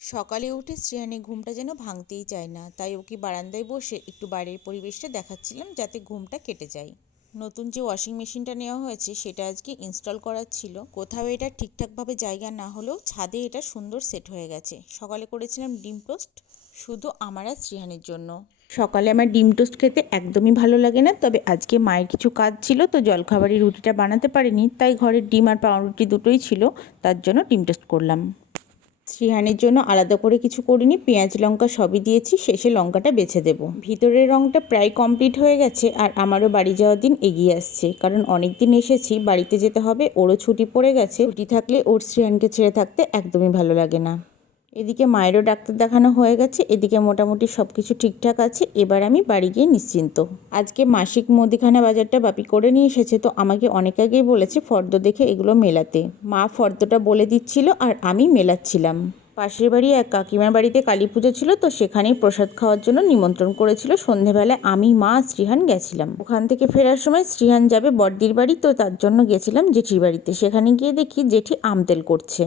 সকালে উঠে শ্রেয়ানের ঘুমটা যেন ভাঙতেই চায় না, তাই ওকে বারান্দায় বসে একটু বাইরের পরিবেশটা দেখাচ্ছিলাম যাতে ঘুমটা কেটে যায়। নতুন যে ওয়াশিং মেশিনটা নেওয়া হয়েছে সেটা আজকে ইনস্টল করার ছিল। কোথাও এটা ঠিকঠাকভাবে জায়গা না হলেও ছাদে এটা সুন্দর সেট হয়ে গেছে। সকালে করেছিলাম ডিম টোস্ট, শুধু আমার আর শ্রেয়ানের জন্য। সকালে আমার ডিম টোস্ট খেতে একদমই ভালো লাগে না, তবে আজকে মায়ের কিছু কাজ ছিল তো জলখাবারের রুটিটা বানাতে পারিনি, তাই ঘরে ডিম আর পাউরুটি দুটোই ছিল, তার জন্য ডিম টোস্ট করলাম। শ্রীহানের জন্য আলাদা করে কিছু করিনি, পেঁয়াজ লঙ্কা সবই দিয়েছি, শেষে লঙ্কাটা বেছে দেব। ভিতরের রঙটা প্রায় কমপ্লিট হয়ে গেছে আর আমারও বাড়ি যাওয়ার দিন এগিয়ে আসছে, কারণ অনেক দিন এসেছি, বাড়িতে যেতে হবে, ওরও ছুটি পড়ে গেছে। ছুটি থাকলে ওর শ্রীহানকে ছেড়ে থাকতে একদমই ভালো লাগে না। এদিকে মায়েরও ডাক্তার দেখানো হয়ে গেছে, এদিকে মোটামুটি সব কিছু ঠিকঠাক আছে। এবার আমি বাড়ি গিয়ে নিশ্চিন্ত। আজকে মাসিক মুদিখানা বাজারটা বাপি করে নিয়ে এসেছে, তো আমাকে অনেক আগেই বলেছে ফর্দ দেখে এগুলো মেলাতে। মা ফর্দটা বলে দিচ্ছিল আর আমি মেলাচ্ছিলাম। পাশের বাড়ি এক কাকিমার বাড়িতে কালী পুজো ছিল, তো সেখানেই প্রসাদ খাওয়ার জন্য নিমন্ত্রণ করেছিল। সন্ধেবেলায় আমি, মা, শ্রীহান গেছিলাম। ওখান থেকে ফেরার সময় শ্রীহান যাবে বড়দির বাড়ি, তো তার জন্য গেছিলাম জেঠির বাড়িতে। সেখানে গিয়ে দেখি জেঠি আম তেল করছে।